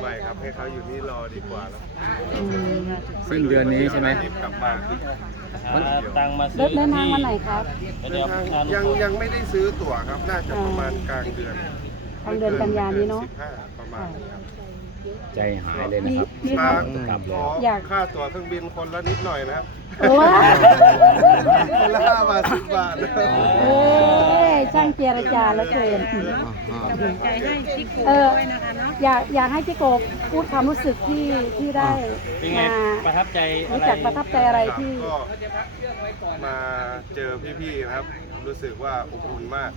ไม่ครับให้เขาอยู่นี่รอดีกว่าแล้วสิ้นเดือนนี้ใช่ไหมรีบกลับบ้านหาตังค์มาเดิซื้อนเดินทางที่วันไหนครับเดี๋ยวงานยังยังไม่ได้ซื้อตั๋วครับ น่าจะประมาณกลางเดือนกลางเดือนกันยานี้เนอะสิบห้าประมาณนี้ครับใจหายเลยนะครับมีค่ากลับเลยขออยากค่าตั๋วเครื่องบินคนละนิดหน่อยนะครับโอ้ยคนละห้าบาทสิบบาทเอ้ย ช่างเจรจาแล้วเกินใจให้พี่โกเออด้วยนะคะเนาะอยากอยากให้พี่โกพูดความรู้สึกที่ที่ได้เป็นไงมาประทับใจอะรู้ไรจักประทับใจอะไรครับที่ ก็มาเจอพี่ๆนะครับ รู้สึกว่าอบอุ่นมาก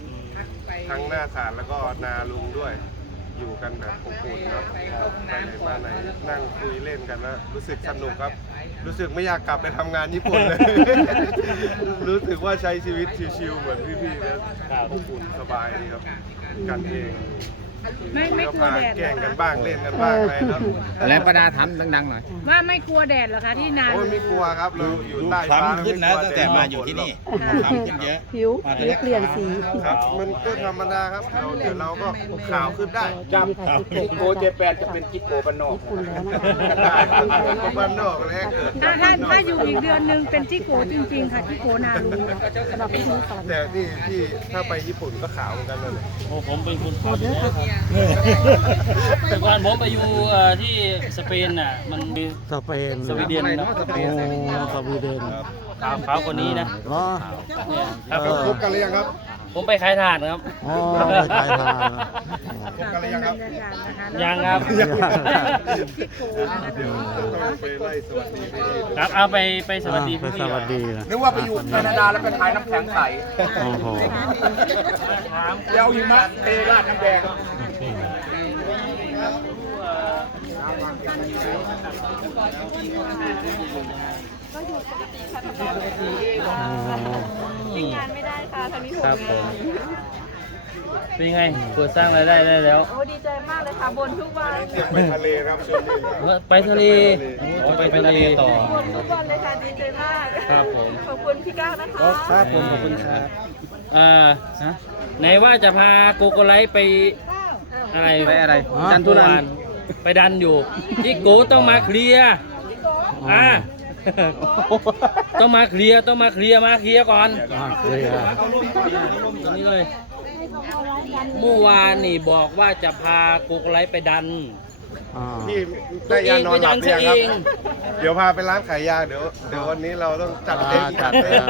ทั้งหน้าศาลแล้วก็นาลุงด้วย อยู่กันแบบอบอุ่นเนาะไปไหนมาไหนนั่งคุยเล่นกันแล้วรู้สึกสนุกครับ รู้สึกไม่อยากกลับไปทำงานญี่ปุ่นเลย รู้สึกว่าใช้ชีวิตชิวๆเหมือนพี่ๆแล้วอบอุ่นสบายดีครับ กันเอง ไม่ไม่ก็กลัวพาแดดแกล้งเหรกัอนคะบ้างเล่นกันบ้างอะไรเนาะแล้วประดาถามดังๆหน่อย ว่าไม่กลัวแดดเหรอคะที่นานโอ้ยไม่กลัวครับเราอยู่ดูใต้คฟ้าล้ำขึ้นนะไกลัวตั้งแต่มาอยู่ที่นี่คล้ำขึ้นเยอะ ผิวผิวเปลี่ยนสีครับ มันก็ธรรมดาครับเราเดี๋ยวเราก็ขาวขึ้นได้จับจิโกเจแปนจะเป็นจิโกบันนอกญี่ปุ่นแล้วนะคะได้ครับก็บ้านนอกแรกเกิดถ้าถ้าถ้าอยู่อีกเดือนหนึงเป็นจิโกจริง ๆ ค่ะจิโกนารูสำหรับพี่นี้สอนแต่ที่ที่ถ้าไปญี่ปุ่นก็ขาวเหมือนกันเลย โอ้ผมเป็นคนขับแต่ก่อนผมไปอยู่เอ่อที่สเปนน่ะมันมี สเปนสวีเดนนะโอ้สวีเดนขาวขาวกว่านี้นะเนาะ เนี่ยครับเออคบกันหรือยังครับ ผมไปขายถ่านครับ อ๋อไม่ขายทางคบกันหรือยังครับ ยังครับเดี๋ยวต้องไปไล่สวัสดีพี่ ครับเอาไปไปสวัสดีไปพี่สวัสดีนะนึกว่าไปอยู่แคนาดาแล้วไปขายน้ำแข็งใสโอ้โห ถาม เดี๋ยวเอาหิมะเทราดน้ำแดง งานไม่ได้ค่ะทางนี้ครับผม เป็นไงเปิดสร้างรายได้ได้แล้วโอ้ดีใจมากเลยค่ะบนทุกวันเดี๋ยวไปทะเลครับช่วงนี้ครับ ไปทะเลโอ้จะไปทะเลต่อ บนทุกวันเลยค่ะดีใจมากครับผม ขอบคุณพี่ก้าวนะคะ ครับผมขอบคุณครับ อ่าฮะไหนว่าจะพาโกโกไลท์ไปอะไรไปอะไรดันทุรัน ไปดันอยู่ที่โกต้องมาเคลียร์ อ่าต้องมาเคลียร์ต้องมาเคลียร์มาเคลียร์ก่อนอ่าเคลียร์ตรงนี้เลย เมื่อวานนี่บอกว่าจะพาโกโกไลท์ไปดันอ่าพี่ได้ยานอนหลับหรือยังครับตัวเองเดี๋ยวพาไปร้านขายยาเดี๋ยวเดี๋ยววันนี้เราต้องจัดเต็มอ่าจัดเต็ม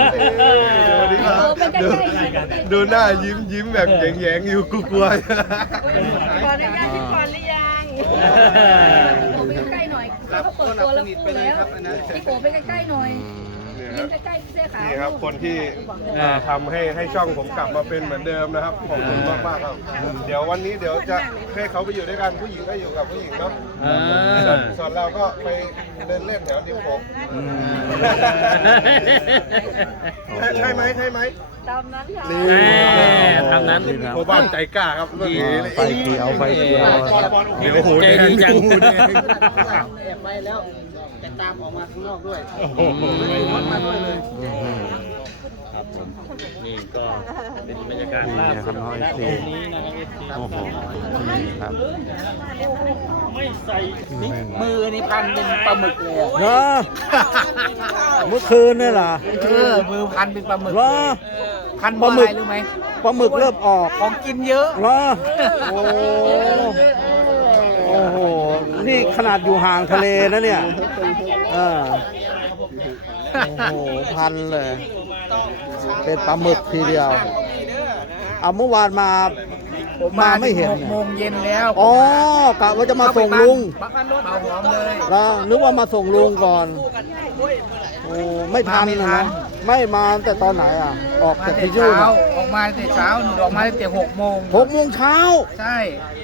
เดี๋ยววันนี้เราดูดูหน้ายิ้มยิ้มแบบแยงๆอยู่กลัวๆขออนุญาตพี่กรหรือยัง เขาเปิดตัวแล้วพูดแล้วพี่โกไปใกล้ๆหน่อยยืนใกล้ๆเสื้อขาวนี่ครับคนที่เอ่อทำให้ให้ช่องผมกลับมาเป็นเหมือนเดิมนะครับขอบคุณมากมากๆครับ เดี๋ยววันนี้เดี๋ยวจะให้เขาไปอยู่ด้วยกันผู้หญิงก็อยู่กับผู้หญิงเนาะอ่าส่วนส่วนเราก็ไปเดินเล่นแถวริมโขงใช่ใช่ไหมใช่ไหมตามนั้นค่ะ นี่แม่ทำนั้นผมบ้านใจกล้าครับเรื่องนี้ไฟเขียวไฟเขียว เดี๋ยวหูแดใจดีจังหูแดงอืมครับผมนี่ก็เป็นบรรยากาศล่าสุดนี่ณนะครับตรงนี้นะครับโอ้โหนี่ครับไม่ใส่มือนี่พันเป็นปลาหมึกเลยอะเนาะเมื่อคืนนี่เหรอเออมือพันเป็นปลาหมึกเหรอพันเพราะอะไรรู้ไหมปลาหมึกเริ่มออกของกินเยอะเหรอโอ้โอ้โหนี่ขนาดอยู่ห่างทะเลนะเนี่ยเออโอ้โหพันเลย เป็นปลาหมึกทีเดียว เอาเมื่อวานมา ผมมามาไม่เห็นหกโมงเย็นแล้วอ๋อกะว่าจะมาส่งลุงเบาหอมเลย แล้วนึกว่ามาส่งลุงก่อนโอ้ไม่ทันมาไม่ทันะน ไม่มาตั้งแต่ตอนไหนอะ ออกมาจากแต่พิยูนเช้าออกมาแต่เช้าหนูออกมาตั้งแต่หกโมงหกโมงเช้า ใช่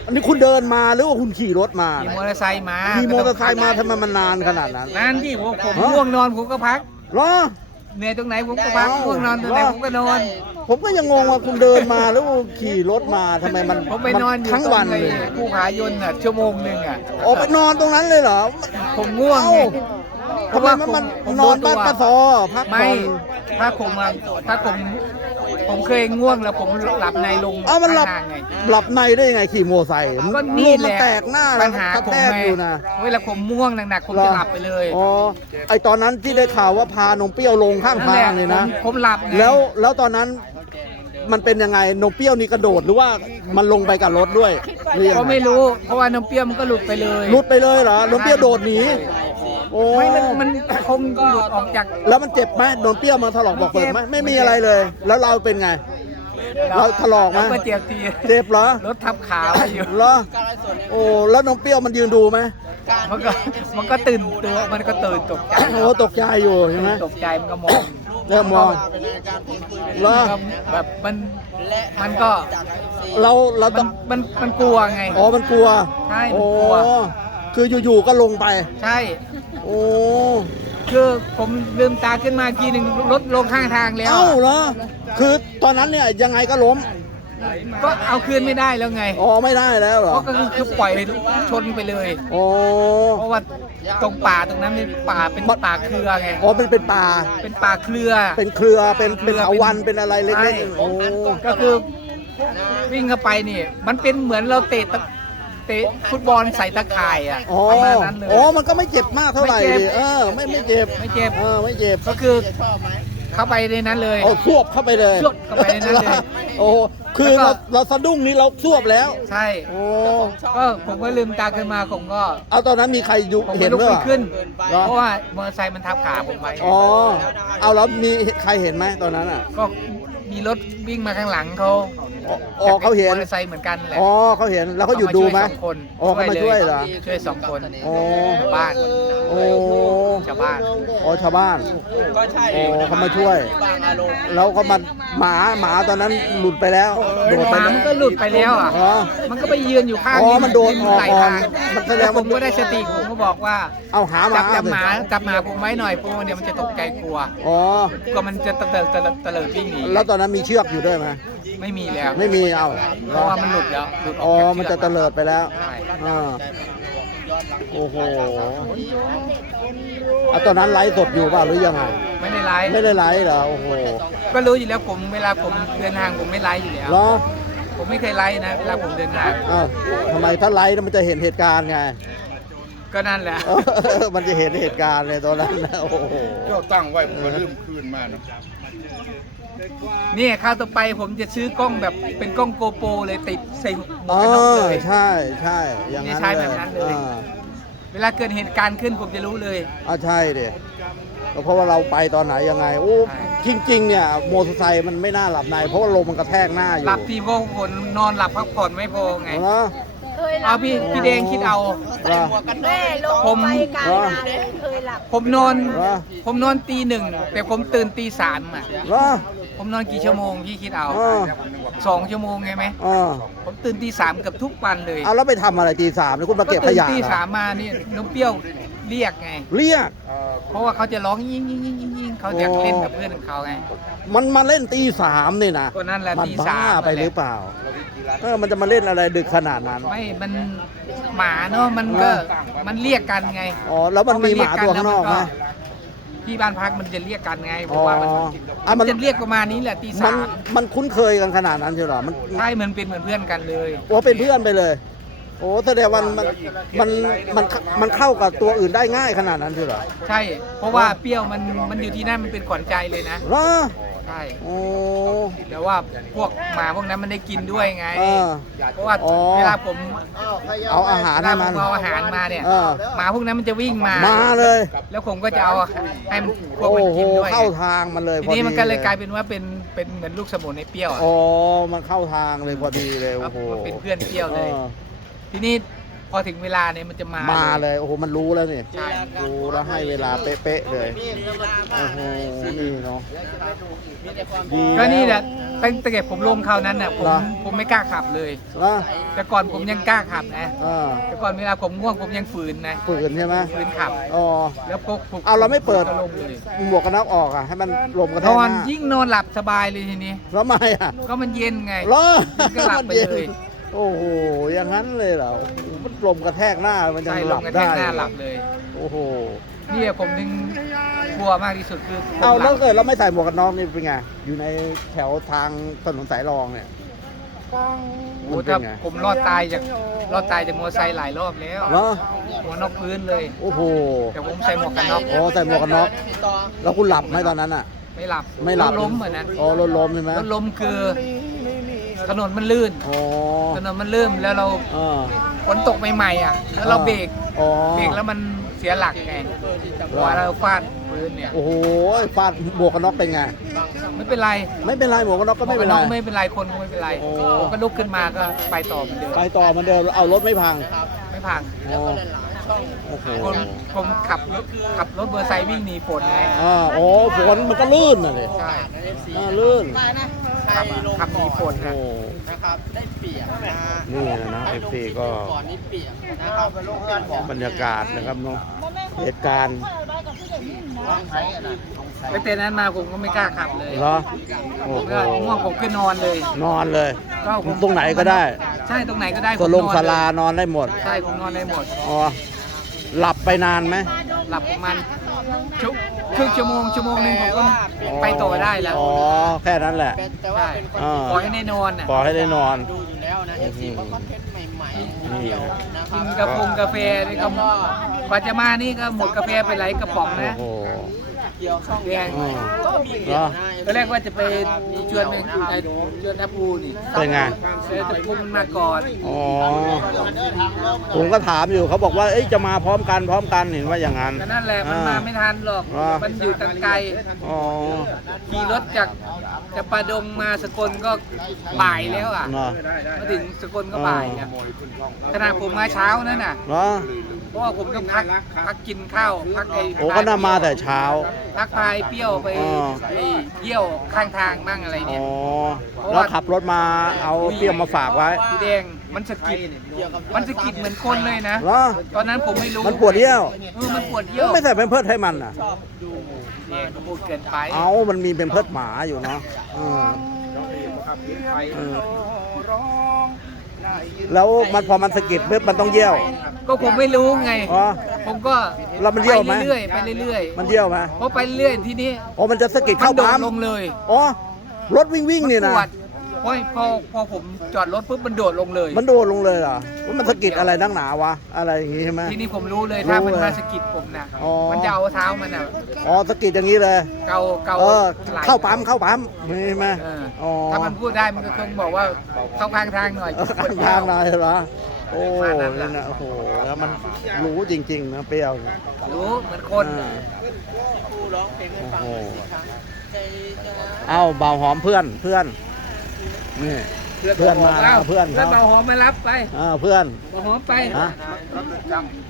อันนี้คุณเดินมาหรือว่าคุณขี่รถมาขี่มอเตอร์ไซค์มาขี่มอเตอร์ไซค์มาทำไมมันนานขนาดนั้นนานที่ผมผมฮะง่วงนอนผมก็พัก เหรอ เหนื่อยตรงไหนผมก็พักเอ้าง่วงนอนตรงไหนเหรอผมก็นอน ผมก็ยังงงว่าคุณเดินมาแล้วขี่รถมาทำไมมันผมไปนอนอยู่ทั้งตรวันงไอ้เลยผู้ผายนต์อะชั่วโมงหนึ่งอะออกไปนอนตรงนั้นเลยเหรอผมง่วงเอ้าไงทำไมมันมันนอนบ้านป้าซอพักไม่ผ่อนถ้าผมมาถ้าผมผมเคยง่วงแล้วผมหลับในลงเอ้ามันหลับข้างทางไงหลับในได้ยังไงขี่โมอไซค์ก็ลนี่มแหมันละแตกหน้าปัญหากระผมแทกไงอยู่นะเวลาผมม่วงหนักๆผมจะหลับไปเลยอ๋อไอตอนนั้นที่ได้ข่าวว่าพานมเปรี้ยวลงข้างนั่นทาแหละงเลยผนะมผมหลับไงแล้วแล้วตอนนั้น มันเป็นยังไงนมเปรี้ยวนี่กระโดดหรือว่ามันลงไปกับรถด้วยหรือยังก็ไงไม่รู้ เพราะว่าน้ำเปรี้ยวมันก็หลุดไปเลยหลุดไปเลยเหรอนมเปรี้ยวโดดหนีโอ้ไม่มันมันคงหลุดออกจากแล้วมันเจ็บไหมนมเปรี้ยวมาถลอกบอกเปิดไหมไม่มีอะไรเลย แล้วเราเป็นไง เราถลอกไหมก็เจ็บทีเจ็บเหรอรถทับขาไว้อยู่เหรอโอ้แล้วนมเปรี้ยวมันยืนดูไหมมันก็มันก็ตื่นตัวมันก็ตื่นตกใจโอ้ตกใจอยู่ใช่ไหมตกใจมันก็มอง เริ่มมองเหรอก็แบบมันมันก็เราเรามัต้อนงมันมันกลัวไง อ๋อมันกลัวใช่มันโอ้กลัว คืออยู่ๆก็ลงไป ใช่ โอ้คือผมลืมตาขึ้นมาทีหนึ่งรถลงข้างทางแล้ว เอ้าเหรอคือตอนนั้นเนี่ยยังไงก็ล้ม ก็เอาคืนไม่ได้แล้วไงอ๋อไม่ได้แล้วเหรอเพราะก็คือคือปล่อยชนไปเลยโอ้เพราะว่าตรงป่าตรงนั้นเป็นป่าเป็นป่าเครือไงอ๋อเป็นเป็นป่า เป็นป่าเครือ เป็นเครือ เป็นเครืเป็นอเถาวัน เป็นอะไรเล็กใช่ๆโอ้ก็คือวิ่งเข้าไปนี่ มันเป็นเหมือนเราเตะตะเตะฟุตบอลใส่ตะข่ายอะอ๋อประมาณนั้นเลยอ๋อ มันก็ไม่เจ็บมากเท่าไหร่ไม่เจ็บดิเออ ไม่ไม่เจ็บ ไม่เจ็บ เออ ไม่เจ็บ ก็คือเข้าไปในนั้นเลย โอ้สวบเข้าไปเลยสวบเข้าไปในนั้นเลย โอ้ คือแล้วก็เราเราสะดุ้งนี่เราสวบแล้ว ใช่ โอ้ก็ผมก็ลืมตาขึ้นมาผมก็เอาตอนนั้นมีใครอยู่ผมเห็ก็นลุกไหมไม่วะ ขึ้น เหรอ เพราะว่ามอเตอร์ไซค์มันทับขาผมไว้อ๋อ เอาแล้วมีใครเห็นไหมตอนนั้นอะ ก็ มีรถวิ่งมาข้างหลังเขาอ๋ออ๋อเขาเห็นมอเตอร์ไซค์เหมือนกันแหละอ๋อเขาเห็นแล้วเขาหยุดดูไหมเขาาช่วยสองคนอ๋อเขามาช่วยเหรอช่วยสองคนโอ้ชาวบ้านโอ้ชาวบ้านอ๋อชาวบ้านโอ้เขามาช่วยแล้วเขามาหมาหมาตอนนั้นหลุดไปแล้วโดดหไปมาแล้วมันก็หลุดไปแล้วอะอ๋อมันก็ไปยืนอยู่ข้างอ๋อมันโดนริออกไหลก่อนทางมันแสดงผว่ามก็ได้สติผม ก็บอกว่าเอาหาหมาจับจับสิหมาจับหมาผมไว้หน่อยเพราะว่าเดี๋ยวมันจะตกใจกลัวอ๋อกลัวมันจะตะเติร์ดตะเลิดตะเลิดวิ่งหนีแล้วตอนนั้นมีเชือกอยู่ด้วยไหมไม่มีแล้วไม่มีเอาเพราะว่ามันหลุดแล้วหลุดออ๋ออกจากมันจะชืเตอกลิดไปแล้วใช่อ่าโอ้โหอะตอนนั้นไลฟ์สดอยู่เปล่าหรือยังไงไม่ได้ไลฟ์ไม่ได้ไลฟ์เหรอโอ้โหก็รู้อยู่แล้วผมเวลาผมเดินทางผมไม่ไลฟ์อยู่แล้วเหรอผมไม่เคยไลฟ์นะเวลาผมเดินทางอ้าวทำไมถ้าไลฟ์แล้วมันจะเห็นเหตุการณ์ไง ก็นั่นแหละเออมันจะเห็นเหตุการณ์เลยตอนนั้นนะโอ้โหเจ้าตั้งไว้ผมก็ลืมคืนมานะนี่คราวต่อไปผมจะซื้อกล้องแบบเป็นกล้องโกโปรเลยติดใส่หมวกอ๋อกันน็อกเลยใช่ใช่อย่างนั้นนี่ใช้แบบนั้นเลย อ่า เวลาเกิดเหตุการณ์ขึ้นผมจะรู้เลย อ่าใช่เด็เพราะว่าเราไปตอนไหนยังไง โอ้จริง ๆ เนี่ยมอเตอร์ไซค์มันไม่น่าหลับใน เพราะว่าลมมันกระแทกหน้าอยู่หลับทีก็คนนอนหลับพักผ่อนไม่พอไงเหรอเค ยหลัเอาบพี่พี่แดงคิดเอา เหรอ แม่ลงผมไปกลางนาเลยเคยหลับผมนอนเหรอผมนอนตีหนึ่งแต่ผมตื่นตีสามอะ เหรอ ผมนอนกี่ชั่วโมงพี่คิดเอาอ๋อสองชั่วโมงไงไหมอ๋อผมตื่นตีสามเกือบทุกวันเลยเอาแล้วไปทำอะไรตีสามเนี่ยคุณมาเก็บขตื่นยะตีเหรอสามมานี่น้องเปรี้ยว เรียกไง เรียก เพราะว่าเขาจะร้องยิงยิงยิงยิงยิงเขาอยากเล่นกับเพื่อนของเขาไง มันมาเล่นตีสามนี่นะก็นั่นแหละมันตีบ้าสามไปหรือเปล่าเออมันจะมาเล่นอะไรดึกขนาดนั้น ไม่มันหมาเนาะมันก็มันเรียกกันไงอ๋อแล้วมันมีหมาตัวข้างนอกไหม ที่บ้านพักมันจะเรียกกันไงเพอ๋อราะว่ามันอะมัน มันจะเรียกประมาณนี้แหละตีมัสานมมันคุ้นเคยกันขนาดนั้นใช่เหรอมันใช่มันเป็นเหมือนเพื่อนกันเลยโอ้เป็นเพื่อนไปเลยโอ้แสดงว่ามันมันมันมันเข้ากับตัวอื่นได้ง่ายขนาดนั้นใช่เหรอใช่ เพราะว่าเปรี้ยวมันมันอยู่ที่นั่นมันเป็นขวัญใจเลยนะเหรอใช่โอ้ แต่ว่าพวกหมาพวกนั้นมันได้กินด้วยไงเออเพราะว่าอ๋อ เวลาผมเอาอาหารเวให้ลาผมัน มเอาอาหารมาเนี่ยเออ หมาพวกนั้นมันจะวิ่งมา มาเลยแล้วผมก็จะเอาให้มันพวกโอ้มันโหกินด้วยเข้าทางมันเลยทีพอดีนี้มันก็เลยกลายเป็นว่าเป็นเป็นเหมือนลูกสมุนในเปรี้ยวอะอ๋อมันเข้าทางเลยพอดีเลยครัโอ้บโหมันเป็นเพื่อนเปรี้ยวเลย ออ ทีนี้พอถึงเวลาเนี่ยมันจะมามามาเลย โอ้โห มันรู้แล้วนี่ใช่โอ้แล้วให้เวลาเป๊ะๆเลยโอ้โหนี่เนาะ ดี ก็นี่แหละตั้งแต่ผมลงคราวนั้นน่ะผมเหรอ ผมไม่กล้าขับเลยแล้วแต่ก่อนผมยังกล้าขับนะอ่าแต่ก่อนเวลาผมง่วงผมยังฝืนนะฝืนใช่ไหมฝืนขับ อ๋อ แล้วพกผมเอาเราไม่เปิด ก็ลงเลยหมวกกันน็อกออกอะ ให้มันลมกระแทนกอหนน้ายิ่งนอนหลับสบายเลยทีนี้ แล้วไม่อะก็มันเย็นไงเหรอก็หลับไปเลย โอ้โห อย่างนั้นเลยเหรอโอ้โหมันลมกระแทกหน้ามันจะใช่หลลังบกระแทได้กหน้าหลับเลยโอ้โห เนี่ยผมถึงกลัวมากที่สุดคือผมเอาหแล้ลัวบเกิดเราไม่ใส่หมวกกันน็อกนี่เป็นไง อยู่ในแถวทางถนนสายรองเนี่ย โอ้มันเป็ถ้านไง ผมรอดตายจากรอดตายจากมอเตอร์ไซค์หลายรอบแล้วเหรอหัวนอกพื้นเลย โอ้โห แต่ผมใส่หมวกกันน็อกโอ้ใส่หมวกกันน็อก แล้วคุณหลับไหมตอนนั้นอะ ไม่หลับไม่หลับรถล้มเหมือนนั้นอ๋อรถล้มใช่ไหมรถล้มคือ ถนนมันลื่นอ๋อถนนมันลื่นแล้วเราเออ ฝนตกใหม่ๆอะ แล้วเราเบรกอ๋อ เบรกแล้วมันเสียหลักไงหัวเราฟาดพื้นเนี่ยโอ้โหฟาดหมวกกันน็อกเป็นไง ไม่เป็นไรไม่เป็นไรหมวกกันน็อกก็ไม่เป็นไรหวกกไม่เป็นไรคนก็ไม่เป็นไรโอ้ผมก็ลุกขึ้นมาก็ไปต่อเหมือนเดิมไปต่อเหมันเดิมเอารถไม่พังไม่พังอ๋อโอ้โหผมผมขับรถขับรถเบอร์ไซค์วิ่งหนีฝนไงอ่าโอ้ฝนมันก็ลื่นน่ะเลยใช่อ่าลื่น ขับขับหนีฝนโอ้นะนี่นะเอฟซีก็บรรยากาศนะครับเนาะเหตุการณ์ตั้งแต่นั้นมาผมก็ไม่กล้าขับเลยเหรอโอ้ผมโหก็ง่วงผมก็นอนเลย นอนเลยก็ผมตรงไหนก็ได้ ใช่ตรงไหนก็ได้สลงผมนอนศาลานอนได้หมด ใช่ผมนอนได้หมดอ๋อหลับไปนานไหมหลับประมาณชั่ว ครึ่งชั่วโมงชั่วโมงหนึงผมก็ไปต่อได้แล้วอ๋อแค่นั้นแหละใช่อ่าขอให้ได้นอนอะขอให้ได้นอนอื้อหือนี่นะกินกาแฟกาแฟนี่ก็กว่าจะมานี่ก็หมดกาแฟไปหลายกระป๋องโอ้ นะโหแดงอืมเหรอตอนแรกว่าจะไปชวนไปไอ้ชวนทับปูนี่เป็นไง แต่ทับปูมันมาก่อนอ๋อ ผมก็ถามอยู่เขาบอกว่าเอ้ยจะมาพร้อมกันพร้อมกันเห็นว่าอย่างนั้น ก็นั่นแหละมันมาไม่ทันหรอกอ่ามัมันอยู่ทางไกลอ๋อ ขี่รถจาก จากปาดงมาสกลก็บ่ายแล้วอะเนาะมาถึงสกลก็บ่ายอะขนาดผมมาเช้านั่นน่ะ เนาะเพราะว่าผมก็พักพักกินข้าวพักไอ้โอ้ก็น่ามาแต่เช้า พักพายเปรี้ยวไปอ๋อ ไอ้เที่ยวข้างทางบ้างอะไรอ๋เนี่ยอแล้วขับรถมาเอาเปรี้ยวมาฝากไว้ พี่แดง มันสะกิดมันสะกิดเหมือนคนเลยนะ เหรอ ตอนนั้นผมไม่รู้มันปวดเยี่ยวเออมันปวดเยี่ยวไม่ใส่เป็นเพิร์ดให้มันอะแดงก็พูดเกินไปเอามันมีเป็นเพิร์ดหมาอยู่เนาะเออเออแล้วมันพอมันสะกิดปุ๊บมันต้องเยี่ยว ก็ผมไม่รู้ไง อ๋อ ผมก็แล้วมันเยี่ยวไหม ไปเรื่อยๆไปเรื่อยมันเยี่ยวไหมๆพอไปเรื่อยๆทีนี้อ๋อมันจะสะกิดมัเข้านโดดปั๊มลงเลย อ๋อรถวิ่งวิ่งนี่ปนะวด พอพอพอผมจอดรถปุ๊บมันโดดลงเลย มันโดดลงเลยเหรอว่ามันสะกิดอะไรนักหนาวะ อะไรอย่างงี้ใช่ไหม ทีนี้ผมรู้เลยถ้ามันรู้เลยมาสะกิดผมนะอ๋อ มันจะเอาเท้ามันอะอ๋อสะกิดอย่างนี้เลย เกาเกาเออ ไหล่ เข้าปั๊มเข้าปั๊มนี่ใช่ไหมเอออ๋อถ้ามันพูดได้มันก็คงบอกว่าเข้าข้างทางหน่อยเออข้างทางหน่อยเหรอโอ้นี่นะโอ้โหแล้วมันรู้จริงๆนะเปรี้ยวเนี่ยรู้เหมือนคนอ่าโอ้โหเอาเบาหอมเพื่อนเพื่อน นี่เพื่อนมาเอ้เพื่อนเขาแล้วเบาหอมมารับไปอ่าเพื่อนเบาหอมไปฮะ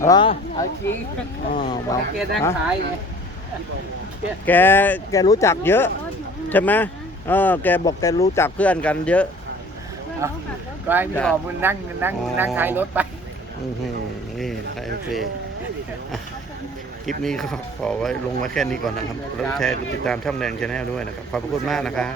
เหรอเอาจริงอ๋อเบาแกนั่งฮะขายไงแกแกรู้จักเยอะใช่ไหมเออแกบอกแกรู้จักเพื่อนกันเยอะเอาก็ให้พี่หอมมันนั่งนั่งอ๋อนั่งขายรถไปอือหือนี่ไทยเฟคลิปนี้ก็ขอไว้ลงไว้แค่นี้ก่อนนะครับแล้วแชร์ติดตามช่องแดงชาแนลด้วยนะครับ ขอบพระคุณมากนะครับ